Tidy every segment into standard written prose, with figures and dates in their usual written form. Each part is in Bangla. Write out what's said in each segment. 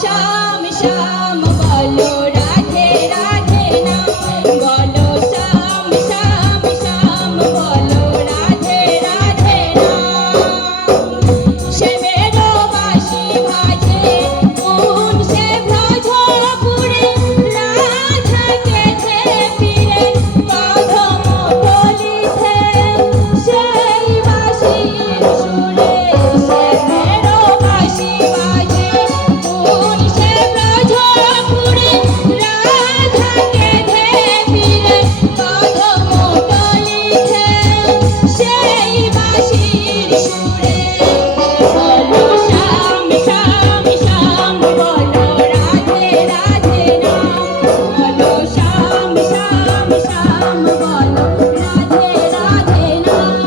শ্যাম শ্যাম বলো রাধে রাধে নাম, বলো শ্যাম শ্যাম শ্যাম বলো রাধে রাধে নাম। শ্যামেরও বাঁশি বাজে মন সে ব্রজপুরে, রাধা গেছে ফিরে কদমতলিতে, সেই বাঁশির সুরে শ্যামেরও বাঁশি বাজে মন সে ব্রজপুরে, রাধা গেছে ফিরে কদমতলিতে, সেই বাঁশির সুরে। বলো শ্যাম শ্যাম শ্যাম বলো রাধে রাধে নাম, বলো শ্যাম শ্যাম শ্যাম বলো রাধে রাধে নাম।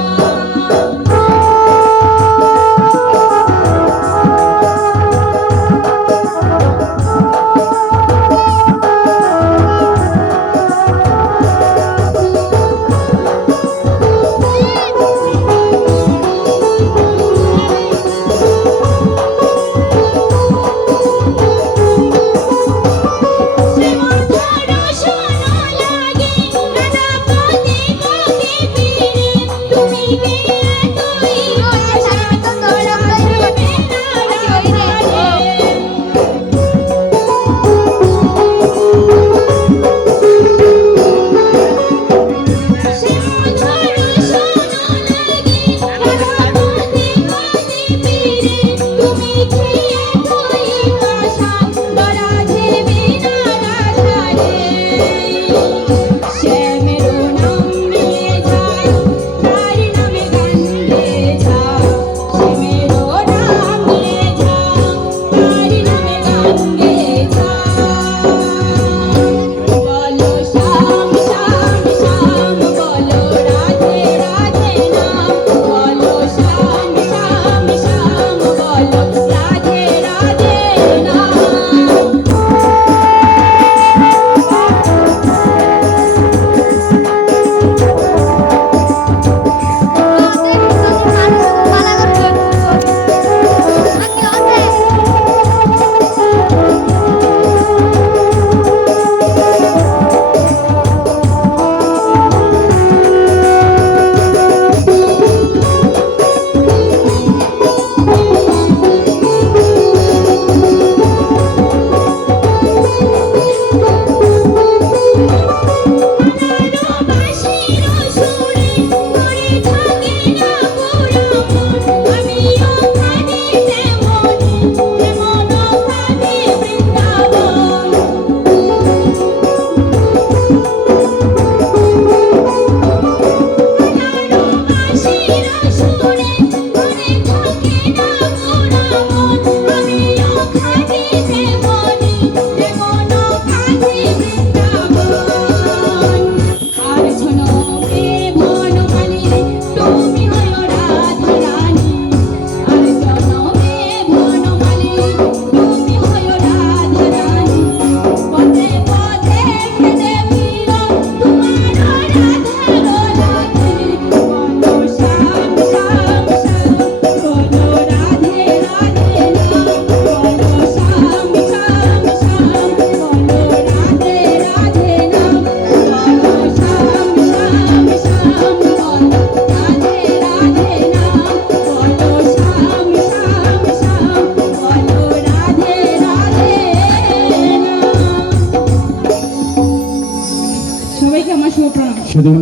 শ্যামল ধরো শোনো লাগে নানা পদে গতি ফিরে, তুমি গিয়ে তুই ভাষা তোরা দেবে না রাধারে। শ্যামল ধরো শোনো লাগে নানা পদে গতি ফিরে, তুমি গিয়ে তুই ভাষা তোরা দেবে না রাধারে। শ্যামেরও নাম নিয়ে যায় তার নামে গান গেয়ে যাও, শ্যামেরও নাম নিয়ে যাও তার নামে গান গেয়ে যাও। বলো শ্যাম শ্যাম শ্যাম বলো রাধে রাধে নাম, বলো শ্যাম শ্যাম শ্যাম বলো রাধে রাধে নাম। বাঁশির সুরে পড়ে থাকে না পুরা মন, আমিও কাঁদি তেমনি তেমনও কাঁদে বৃন্দাবন। বাঁশির সুরে পড়ে থাকে না পুরা মন, আমিও কাঁদি তেমনি তেমনও কাঁদে বৃন্দাবন। আর ঝনকে বনমালী তুমি হয়ো রাধা রানী, আর জনকে বনমালী তুমি হয়ো রাধা রানী, পথে পথে খেদে ফিরো তোমার রাধার রানী। বলো শ্যাম শ্যাম শ্যাম বলো রাধে রাধে নাম, বলো শ্যাম শ্যাম শ্যাম বলো রাধে রাধে নাম, বলো শ্যাম শ্যাম শ্যাম বলো রাধে রাধে নাম, বলো শ্যাম শ্যাম শ্যাম বলো রাধে রাধে নাম। সবাইকে আমার শুভ প্রণাম। সেদিন